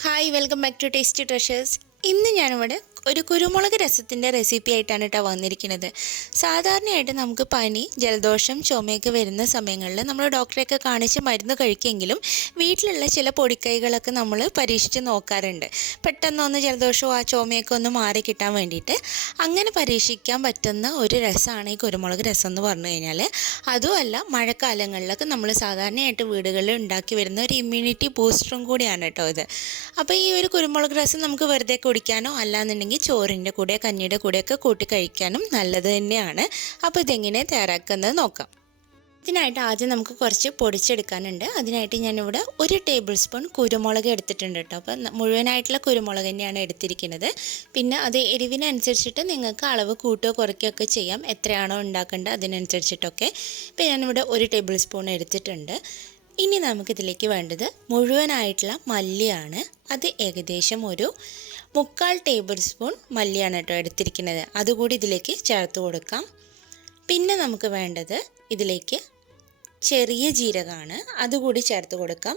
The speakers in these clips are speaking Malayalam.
Hi welcome back to tasty treasures ഇന്ന് ഞാനിവിടെ ഒരു കുരുമുളക് രസത്തിന്റെ റെസിപ്പി ആയിട്ടാണ് കേട്ടോ വന്നിരിക്കുന്നത്. സാധാരണയായിട്ട് നമുക്ക് പനി ജലദോഷം ചുമയൊക്കെ വരുന്ന സമയങ്ങളിൽ നമ്മൾ ഡോക്ടറെയൊക്കെ കാണിച്ച് മരുന്ന് കഴിക്കുമെങ്കിലും വീട്ടിലുള്ള ചില പൊടിക്കൈകളൊക്കെ നമ്മൾ പരീക്ഷിച്ച് നോക്കാറുണ്ട്. പെട്ടെന്നൊന്ന് ജലദോഷവും ആ ചുമയൊക്കെ ഒന്ന് മാറി കിട്ടാൻ വേണ്ടിയിട്ട് അങ്ങനെ പരീക്ഷിക്കാൻ പറ്റുന്ന ഒരു രസമാണ് ഈ കുരുമുളക് രസം എന്ന് പറഞ്ഞു കഴിഞ്ഞാൽ അതുമല്ല മഴക്കാലങ്ങളിലൊക്കെ നമ്മൾ സാധാരണയായിട്ട് വീടുകളിൽ ഉണ്ടാക്കി വരുന്ന ഒരു ഇമ്മ്യൂണിറ്റി ബൂസ്റ്ററും കൂടിയാണ് കേട്ടോ ഇത്. അപ്പോൾ ഈ ഒരു കുരുമുളക് രസം നമുക്ക് വെറുതെ കുടിക്കാനോ അല്ലാന്നുണ്ടെങ്കിൽ ചോറിന്റെ കൂടെ കഞ്ഞിയുടെ കൂടെയൊക്കെ കൂട്ടി കഴിക്കാനും നല്ലത് തന്നെയാണ്. അപ്പോൾ ഇതെങ്ങനെ തയ്യാറാക്കുന്നത് നോക്കാം. ഇതിനായിട്ട് ആദ്യം നമുക്ക് കുറച്ച് പൊടിച്ചെടുക്കാനുണ്ട്. അതിനായിട്ട് ഞാനിവിടെ ഒരു ടേബിൾ സ്പൂൺ കുരുമുളക് എടുത്തിട്ടുണ്ട് കേട്ടോ. അപ്പോൾ മുഴുവനായിട്ടുള്ള കുരുമുളക് തന്നെയാണ് എടുത്തിരിക്കുന്നത്. പിന്നെ അത് എരിവിനനുസരിച്ചിട്ട് നിങ്ങൾക്ക് അളവ് കൂട്ടുകയോ കുറയ്ക്കുകയോ ഒക്കെ ചെയ്യാം. എത്രയാണോ ഉണ്ടാക്കേണ്ടത് അതിനനുസരിച്ചിട്ടൊക്കെ. ഇപ്പോൾ ഞാനിവിടെ ഒരു ടേബിൾ സ്പൂൺ എടുത്തിട്ടുണ്ട്. ഇനി നമുക്കിതിലേക്ക് വേണ്ടത് മുഴുവനായിട്ടുള്ള മല്ലിയാണ്. അത് ഏകദേശം ഒരു മുക്കാൽ ടേബിൾ സ്പൂൺ മല്ലിയാണ് കേട്ടോ എടുത്തിരിക്കുന്നത്. അതുകൂടി ഇതിലേക്ക് ചേർത്ത് കൊടുക്കാം. പിന്നെ നമുക്ക് വേണ്ടത് ഇതിലേക്ക് ചെറിയ ജീരകമാണ്. അതുകൂടി ചേർത്ത് കൊടുക്കാം.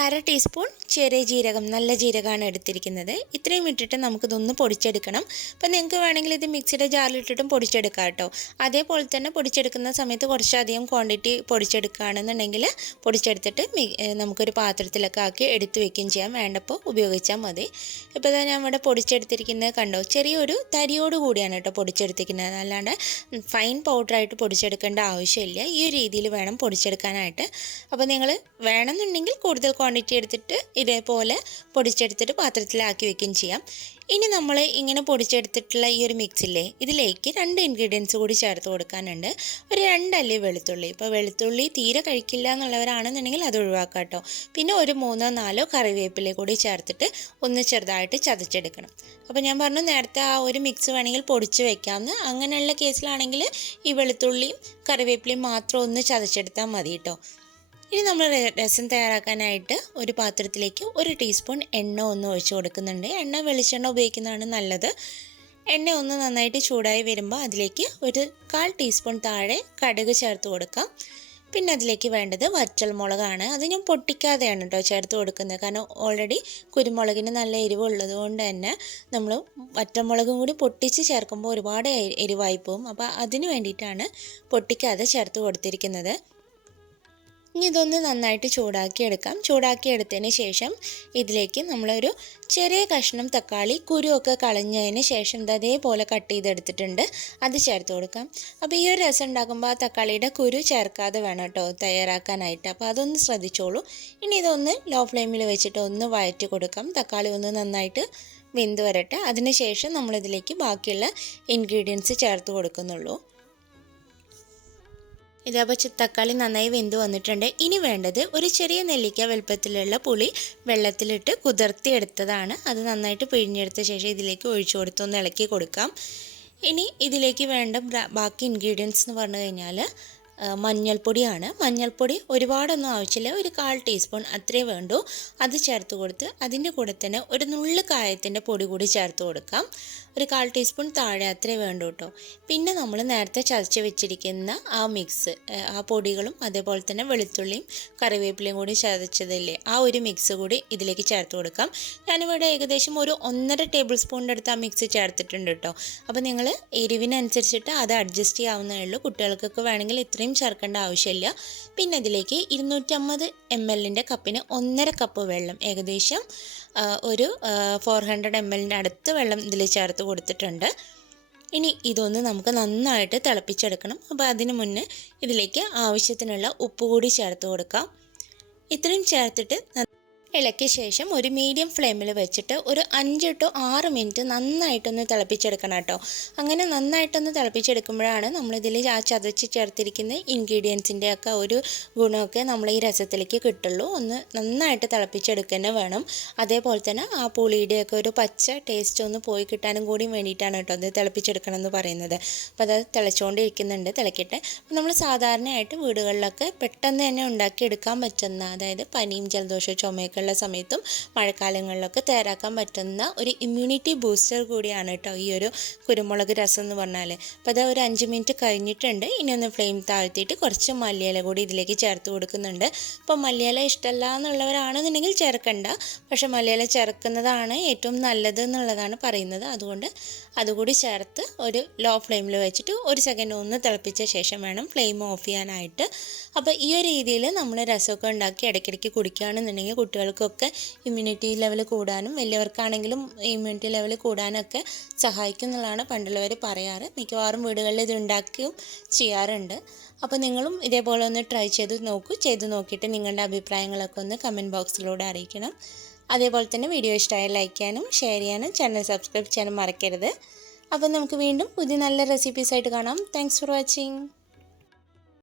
അര ടീസ്പൂൺ ചെറിയ ജീരകം നല്ല ജീരകമാണ് എടുത്തിരിക്കുന്നത്. ഇത്രയും ഇട്ടിട്ട് നമുക്കിതൊന്ന് പൊടിച്ചെടുക്കണം. അപ്പം നിങ്ങൾക്ക് വേണമെങ്കിൽ ഇത് മിക്സിയുടെ ജാറിലിട്ടിട്ടും പൊടിച്ചെടുക്കാം കേട്ടോ. അതേപോലെ തന്നെ പൊടിച്ചെടുക്കുന്ന സമയത്ത് കുറച്ചധികം ക്വാണ്ടിറ്റി പൊടിച്ചെടുക്കുകയാണെന്നുണ്ടെങ്കിൽ പൊടിച്ചെടുത്തിട്ട് നമുക്കൊരു പാത്രത്തിലൊക്കെ ആക്കി എടുത്തു വെക്കുകയും ചെയ്യാം. വേണ്ടപ്പോൾ ഉപയോഗിച്ചാൽ മതി. ഇപ്പോൾ ഞാൻ ഇവിടെ പൊടിച്ചെടുത്തിരിക്കുന്നത് കണ്ടോ? ചെറിയൊരു തരിയോട് കൂടിയാണ് കേട്ടോ പൊടിച്ചെടുത്തിരിക്കുന്നത്. അല്ലാണ്ട് ഫൈൻ പൗഡറായിട്ട് പൊടിച്ചെടുക്കേണ്ട ആവശ്യമില്ല. ഈ രീതിയിൽ വേണം പൊടിച്ചെടുക്കാനായിട്ട്. അപ്പോൾ നിങ്ങൾ വേണമെന്നുണ്ടെങ്കിൽ കൂടുതൽ ക്വാണ്ടിറ്റി എടുത്തിട്ട് ഇതേപോലെ പൊടിച്ചെടുത്തിട്ട് പാത്രത്തിലാക്കി വെക്കുകയും ചെയ്യാം. ഇനി നമ്മൾ ഇങ്ങനെ പൊടിച്ചെടുത്തിട്ടുള്ള ഈ ഒരു മിക്സില്ലേ ഇതിലേക്ക് രണ്ട് ഇൻഗ്രീഡിയൻസ് കൂടി ചേർത്ത് കൊടുക്കാനുണ്ട്. ഒരു രണ്ടല്ലി വെളുത്തുള്ളി. ഇപ്പോൾ വെളുത്തുള്ളി തീരെ കഴിക്കില്ല എന്നുള്ളവരാണെന്നുണ്ടെങ്കിൽ അത് ഒഴിവാക്കാം കേട്ടോ. പിന്നെ ഒരു മൂന്നോ നാലോ കറിവേപ്പില കൂടി ചേർത്തിട്ട് ഒന്ന് ചെറുതായിട്ട് ചതച്ചെടുക്കണം. അപ്പോൾ ഞാൻ പറഞ്ഞു നേരത്തെ ആ ഒരു മിക്സ് വേണമെങ്കിൽ പൊടിച്ച് വെക്കാമെന്ന്. അങ്ങനെയുള്ള കേസിലാണെങ്കിൽ ഈ വെളുത്തുള്ളിയും കറിവേപ്പിലയും മാത്രം ഒന്ന് ചതച്ചെടുത്താൽ മതി കേട്ടോ. ഇനി നമ്മൾ രസം തയ്യാറാക്കാനായിട്ട് ഒരു പാത്രത്തിലേക്ക് ഒരു ടീസ്പൂൺ എണ്ണ ഒന്ന് ഒഴിച്ച് കൊടുക്കുന്നുണ്ട്. എണ്ണ വെളിച്ചെണ്ണ ഉപയോഗിക്കുന്നതാണ് നല്ലത്. എണ്ണ ഒന്ന് നന്നായിട്ട് ചൂടായി വരുമ്പോൾ അതിലേക്ക് ഒരു കാൽ ടീസ്പൂൺ താഴെ കടുക് ചേർത്ത് കൊടുക്കാം. പിന്നെ അതിലേക്ക് വേണ്ടത് വറ്റൽ മുളകാണ് അത് ഞാൻ പൊട്ടിക്കാതെയാണ് കേട്ടോ ചേർത്ത് കൊടുക്കുന്നത്. കാരണം ഓൾറെഡി കുരുമുളകിന് നല്ല എരിവുള്ളത് കൊണ്ട് തന്നെ നമ്മൾ വറ്റൽമുളകും കൂടി പൊട്ടിച്ച് ചേർക്കുമ്പോൾ ഒരുപാട് എരിവായി പോകും. അപ്പോൾ അതിന് വേണ്ടിയിട്ടാണ് പൊട്ടിക്കാതെ ചേർത്ത് കൊടുത്തിരിക്കുന്നത്. ഇനി ഇതൊന്ന് നന്നായിട്ട് ചൂടാക്കി എടുക്കാം ചൂടാക്കി എടുത്തതിന് ശേഷം ഇതിലേക്ക് നമ്മളൊരു ചെറിയ കഷ്ണം തക്കാളി കുരുവൊക്കെ കളഞ്ഞതിന് ശേഷം ഇത് അതേപോലെ കട്ട് ചെയ്തെടുത്തിട്ടുണ്ട്. അത് ചേർത്ത് കൊടുക്കാം. അപ്പോൾ ഈ ഒരു രസം ഉണ്ടാക്കുമ്പോൾ ആ തക്കാളിയുടെ കുരു ചേർക്കാതെ വേണം കേട്ടോ തയ്യാറാക്കാനായിട്ട്. അപ്പോൾ അതൊന്ന് ശ്രദ്ധിച്ചോളൂ. ഇനി ഇതൊന്ന് ലോ ഫ്ലെയിമിൽ വെച്ചിട്ട് ഒന്ന് വഴറ്റി കൊടുക്കാം. തക്കാളി ഒന്ന് നന്നായിട്ട് വെന്ത് വരട്ടെ. അതിനുശേഷം നമ്മളിതിലേക്ക് ബാക്കിയുള്ള ഇൻഗ്രീഡിയൻസ് ചേർത്ത് കൊടുക്കുന്നുള്ളൂ. പക്ഷെ തക്കാളി നന്നായി വെന്ത് വന്നിട്ടുണ്ട്. ഇനി വേണ്ടത് ഒരു ചെറിയ നെല്ലിക്ക വലുപ്പത്തിലുള്ള പുളി വെള്ളത്തിലിട്ട് കുതിർത്തിയെടുത്തതാണ്. അത് നന്നായിട്ട് പിഴിഞ്ഞെടുത്ത ശേഷം ഇതിലേക്ക് ഒഴിച്ചു കൊടുത്തൊന്ന് ഇളക്കി കൊടുക്കാം. ഇനി ഇതിലേക്ക് വേണ്ട ബാക്കി ഇൻഗ്രീഡിയൻസ് എന്ന് പറഞ്ഞു കഴിഞ്ഞാൽ മഞ്ഞൾപ്പൊടിയാണ്. മഞ്ഞൾപ്പൊടി ഒരുപാടൊന്നും ആവശ്യമില്ല. ഒരു കാൽ ടീസ്പൂൺ അത്രേ വേണ്ടൂ. അത് ചേർത്ത് കൊടുത്ത് അതിന്റെ കൂടെ തന്നെ ഒരു നുള്ളു കായത്തിന്റെ പൊടി കൂടി ചേർത്ത് കൊടുക്കാം. ഒരു കാൽ ടീസ്പൂൺ താഴെ അത്രേ വേണ്ടൂ കേട്ടോ. പിന്നെ നമ്മൾ നേരത്തെ ചതച്ച് വെച്ചിരിക്കുന്ന ആ മിക്സ് ആ പൊടികളും അതേപോലെ തന്നെ വെളുത്തുള്ളിയും കറിവേപ്പിലയും കൂടി ചതച്ചതില്ലേ ആ ഒരു മിക്സ് കൂടി ഇതിലേക്ക് ചേർത്ത് കൊടുക്കാം. ഞാനിവിടെ ഏകദേശം ഒരു ഒന്നര ടേബിൾ സ്പൂണിന്റെ അടുത്ത് ആ മിക്സ് ചേർത്തിട്ടുണ്ട് കേട്ടോ. അപ്പോൾ നിങ്ങൾ എരിവിനനുസരിച്ചിട്ട് അത് അഡ്ജസ്റ്റ് ചെയ്യാവുന്നേ ഉള്ളൂ. കുട്ടികൾക്കൊക്കെ വേണമെങ്കിൽ ഇത്രയും ചേർക്കേണ്ട ആവശ്യമില്ല. പിന്നെ ഇതിലേക്ക് ഇരുന്നൂറ്റമ്പത് എം എല്ലിന്റെ കപ്പിന് ഒന്നര കപ്പ് വെള്ളം ഏകദേശം ഒരു ഫോർ ഹൺഡ്രഡ് എം എല്ലിന്റെ അടുത്ത് വെള്ളം ഇതിൽ ചേർത്ത് കൊടുത്തിട്ടുണ്ട്. ഇനി ഇതൊന്ന് നമുക്ക് നന്നായിട്ട് തിളപ്പിച്ചെടുക്കണം. അപ്പോൾ അതിന് മുന്നേ ഇതിലേക്ക് ആവശ്യത്തിനുള്ള ഉപ്പ് കൂടി ചേർത്ത് കൊടുക്കാം. ഇത്രയും ചേർത്തിട്ട് ഇളക്കിയ ശേഷം ഒരു മീഡിയം ഫ്ലെയിമിൽ വെച്ചിട്ട് ഒരു അഞ്ച് ടു ആറ് മിനിറ്റ് നന്നായിട്ടൊന്ന് തിളപ്പിച്ചെടുക്കണം കേട്ടോ. അങ്ങനെ നന്നായിട്ടൊന്ന് തിളപ്പിച്ചെടുക്കുമ്പോഴാണ് നമ്മളിതിൽ ആ ചതച്ച് ചേർത്തിരിക്കുന്ന ഇൻഗ്രീഡിയൻസിന്റെ ഒക്കെ ഒരു ഗുണമൊക്കെ നമ്മൾ ഈ രസത്തിലേക്ക് കിട്ടുള്ളൂ. ഒന്ന് നന്നായിട്ട് തിളപ്പിച്ചെടുക്കുക വേണം. അതേപോലെ തന്നെ ആ പുളിയുടെയൊക്കെ ഒരു പച്ച ടേസ്റ്റ് ഒന്ന് പോയി കിട്ടാനും കൂടി വേണ്ടിയിട്ടാണ് കേട്ടോ അത് തിളപ്പിച്ചെടുക്കണം എന്ന് പറയുന്നത്. അപ്പോൾ അത് തിളച്ചുകൊണ്ടിരിക്കുന്നുണ്ട് തിളക്കിട്ട്. അപ്പോൾ നമ്മൾ സാധാരണയായിട്ട് വീടുകളിലൊക്കെ പെട്ടെന്ന് തന്നെ ഉണ്ടാക്കിയെടുക്കാൻ പറ്റുന്ന അതായത് പനിയും ജലദോഷവും ചുമയൊക്കെ ഉള്ള സമയത്തും മഴക്കാലങ്ങളിലൊക്കെ തയ്യാറാക്കാൻ പറ്റുന്ന ഒരു ഇമ്മ്യൂണിറ്റി ബൂസ്റ്റർ കൂടിയാണ് കേട്ടോ ഈ ഒരു കുരുമുളക് രസം എന്ന് പറഞ്ഞാൽ അപ്പോൾ അത് ഒരു അഞ്ച് മിനിറ്റ് കഴിഞ്ഞിട്ടുണ്ട്. ഇനി ഒന്ന് ഫ്ലെയിം താഴ്ത്തിയിട്ട് കുറച്ച് മല്ലിയില കൂടി ഇതിലേക്ക് ചേർത്ത് കൊടുക്കുന്നുണ്ട്. അപ്പോൾ മല്ലിയില ഇഷ്ടമല്ല എന്നുള്ളവരാണെന്നുണ്ടെങ്കിൽ ചേർക്കണ്ട. പക്ഷെ മല്ലിയില ചേർക്കുന്നതാണ് ഏറ്റവും നല്ലത് എന്നുള്ളതാണ് പറയുന്നത്. അതുകൊണ്ട് അതുകൂടി ചേർത്ത് ഒരു ലോ ഫ്ലെയിമിൽ വെച്ചിട്ട് ഒരു സെക്കൻഡ് ഒന്ന് തിളപ്പിച്ച ശേഷം വേണം ഫ്ലെയിം ഓഫ് ചെയ്യാനായിട്ട്. അപ്പോൾ ഈ ഒരു രീതിയിൽ നമ്മൾ രസമൊക്കെ ഉണ്ടാക്കി ഇടയ്ക്കിടയ്ക്ക് കുടിക്കുകയാണെന്നുണ്ടെങ്കിൽ കുട്ടികൾക്കൊക്കെ ഇമ്മ്യൂണിറ്റി ലെവൽ കൂടാനും വലിയവർക്കാണെങ്കിലും ഇമ്മ്യൂണിറ്റി ലെവൽ കൂടാനൊക്കെ സഹായിക്കും എന്നുള്ളതാണ് പണ്ടുള്ളവർ പറയാറ്. മിക്കവാറും വീടുകളിൽ ഇത് ഉണ്ടാക്കുകയും ചെയ്യാറുണ്ട്. അപ്പോൾ നിങ്ങളും ഇതേപോലെ ഒന്ന് ട്രൈ ചെയ്ത് നോക്കൂ. ചെയ്ത് നോക്കിയിട്ട് നിങ്ങളുടെ അഭിപ്രായങ്ങളൊക്കെ ഒന്ന് കമന്റ് ബോക്സിലൂടെ അറിയിക്കണം. അതേപോലെ തന്നെ വീഡിയോ ഇഷ്ടമായി ലൈക്ക് ചെയ്യാനും ഷെയർ ചെയ്യാനും ചാനൽ സബ്സ്ക്രൈബ് ചെയ്യാനും മറക്കരുത്. അപ്പോൾ നമുക്ക് വീണ്ടും പുതിയ നല്ല റെസിപ്പീസായിട്ട് കാണാം. Thanks for watching